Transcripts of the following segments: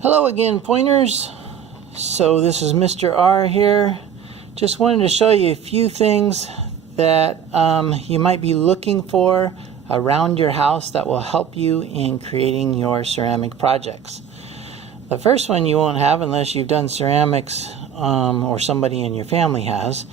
Hello again, pointers. So this is Mr. R here. Just wanted to show you a few things that you might be looking for around your house that will help you in creating your ceramic projects. The first one you won't have unless you've done ceramics or somebody in your family has,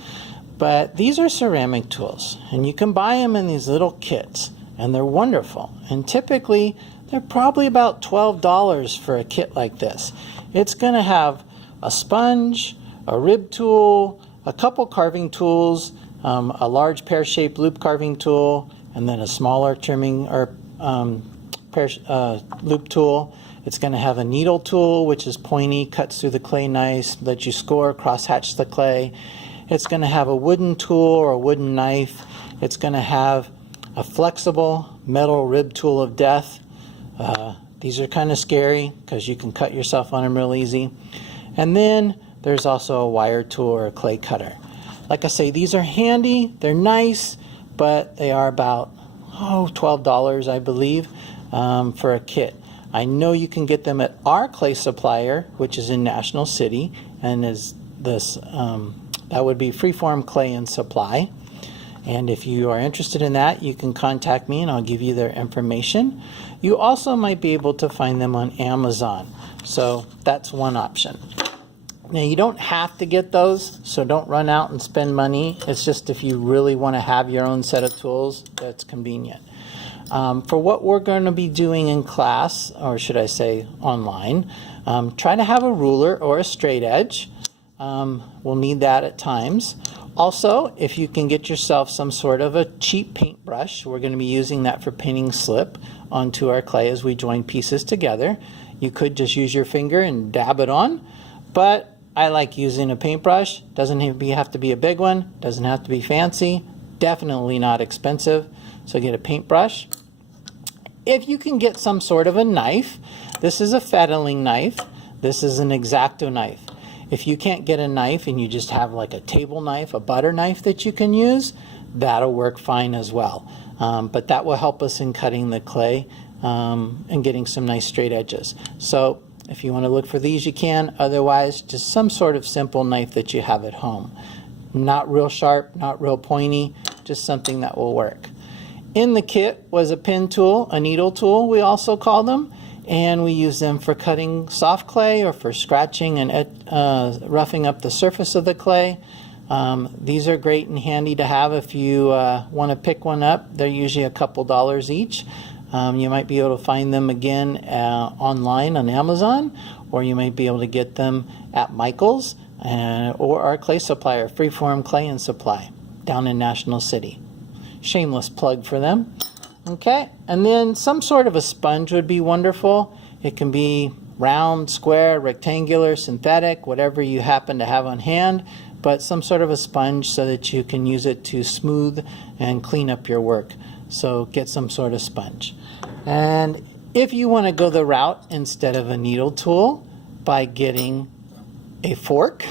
but these are ceramic tools, and you can buy them in these little kits, and they're wonderful. And typically they're probably about $12 for a kit like this. It's going to have a sponge, a rib tool, a couple carving tools, a large pear-shaped loop carving tool, and then a smaller trimming or loop tool. It's going to have a needle tool, which is pointy, cuts through the clay nice, lets you score, cross-hatch the clay. It's going to have a wooden tool or a wooden knife. It's going to have a flexible metal rib tool of death. These are kind of scary because you can cut yourself on them real easy. And then there's also a wire tool or a clay cutter. Like I say, these are handy, they're nice, but they are about $12, I believe, for a kit. I know you can get them at our clay supplier, which is in National City, and is this that would be Freeform Clay and Supply. And if you are interested in that, you can contact me and I'll give you their information. You also might be able to find them on Amazon. So that's one option. Now you don't have to get those, so don't run out and spend money. It's just if you really want to have your own set of tools, that's convenient. For what we're going to be doing in class, or should I say online, try to have a ruler or a straight edge. We'll need that at times. Also, if you can get yourself some sort of a cheap paintbrush, we're going to be using that for painting slip onto our clay as we join pieces together. You could just use your finger and dab it on, but I like using a paintbrush. Doesn't have to be a big one, doesn't have to be fancy, definitely not expensive, so get a paintbrush. If you can get some sort of a knife, this is a fettling knife, this is an X-Acto knife. If you can't get a knife and you just have like a table knife, a butter knife that you can use, that'll work fine as well. But that will help us in cutting the clay and getting some nice straight edges. So if you want to look for these, you can. Otherwise, just some sort of simple knife that you have at home. Not real sharp, not real pointy, just something that will work. In the kit was a pen tool, a needle tool, we also call them. And we use them for cutting soft clay or for scratching and roughing up the surface of the clay. These are great and handy to have if you want to pick one up. They're usually a couple dollars each. You might be able to find them again online on Amazon, or you might be able to get them at Michael's or our clay supplier, Freeform Clay and Supply, down in National City. Shameless plug for them. Okay, and then some sort of a sponge would be wonderful. It can be round, square, rectangular, synthetic, whatever you happen to have on hand, but some sort of a sponge so that you can use it to smooth and clean up your work. So get some sort of sponge. And if you want to go the route instead of a needle tool by getting a fork,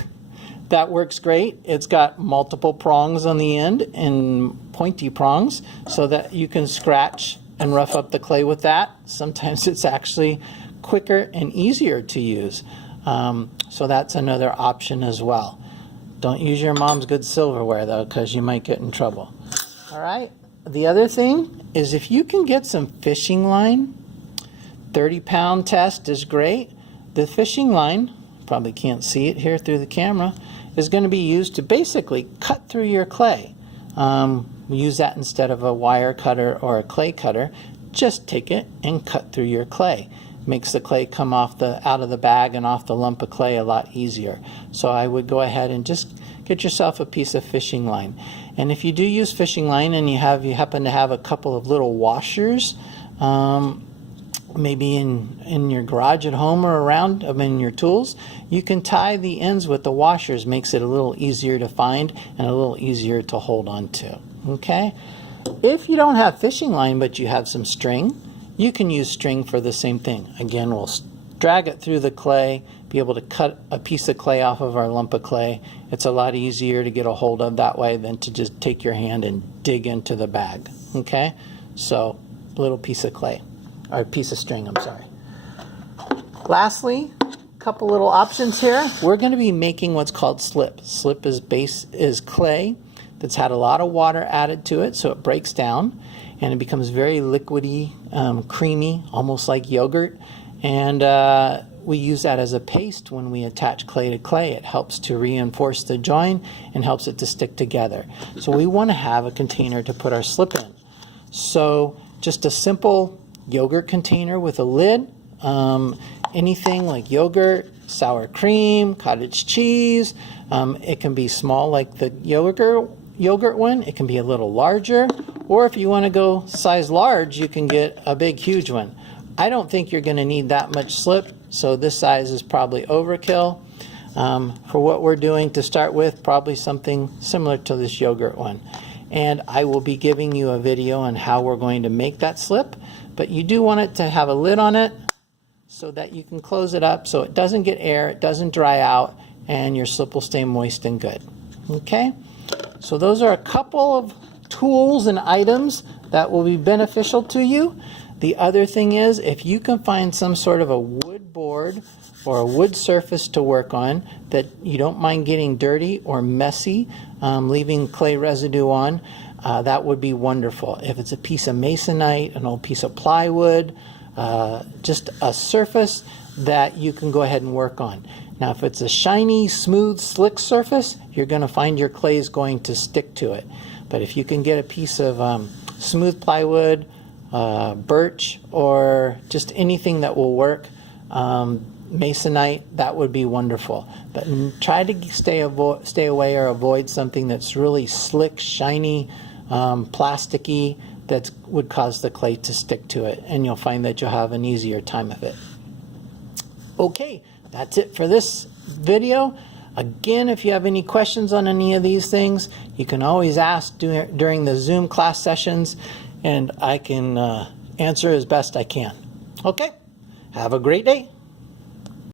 that works great. It's got multiple prongs on the end and pointy prongs so that you can scratch and rough up the clay with that. Sometimes it's actually quicker and easier to use. So that's another option as well. Don't use your mom's good silverware though, because you might get in trouble. All right. The other thing is if you can get some fishing line, 30-pound test is great. The fishing line, probably can't see it here through the camera, is going to be used to basically cut through your clay. Use that instead of a wire cutter or a clay cutter. Just take it and cut through your clay. Makes the clay come off out of the bag and off the lump of clay a lot easier. So I would go ahead and just get yourself a piece of fishing line. And if you do use fishing line and you happen to have a couple of little washers, maybe in your garage at home or around in your tools, you can tie the ends with the washers. Makes it a little easier to find and a little easier to hold on to. Okay? If you don't have fishing line but you have some string, you can use string for the same thing. Again, we'll drag it through the clay, be able to cut a piece of clay off of our lump of clay. It's a lot easier to get a hold of that way than to just take your hand and dig into the bag. Okay? So, a little piece of clay. Or a piece of string, I'm sorry. Lastly, couple little options here. We're going to be making what's called slip. Slip is clay that's had a lot of water added to it, so it breaks down and it becomes very liquidy, creamy, almost like yogurt. And we use that as a paste when we attach clay to clay. It helps to reinforce the join and helps it to stick together. So we want to have a container to put our slip in. So just a simple yogurt container with a lid. Anything like yogurt, sour cream, cottage cheese. It can be small like the yogurt one. It can be a little larger. Or if you want to go size large, you can get a big, huge one. I don't think you're going to need that much slip, so this size is probably overkill. For what we're doing to start with, probably something similar to this yogurt one. And I will be giving you a video on how we're going to make that slip, but you do want it to have a lid on it so that you can close it up so it doesn't get air, it doesn't dry out, and your slip will stay moist and good. Okay, so those are a couple of tools and items that will be beneficial to you. The other thing is, if you can find some sort of a wood board or a wood surface to work on that you don't mind getting dirty or messy, leaving clay residue on, that would be wonderful. If it's a piece of masonite, an old piece of plywood, just a surface that you can go ahead and work on. Now, if it's a shiny, smooth, slick surface, you're going to find your clay is going to stick to it. But if you can get a piece of smooth plywood, birch, or just anything that will work, masonite, that would be wonderful. But try to stay away or avoid something that's really slick, shiny, plasticky, that would cause the clay to stick to it, and you'll find that you'll have an easier time of it. Okay, that's it for this video. Again, if you have any questions on any of these things, you can always ask during the Zoom class sessions, and I can answer as best I can. Okay, have a great day.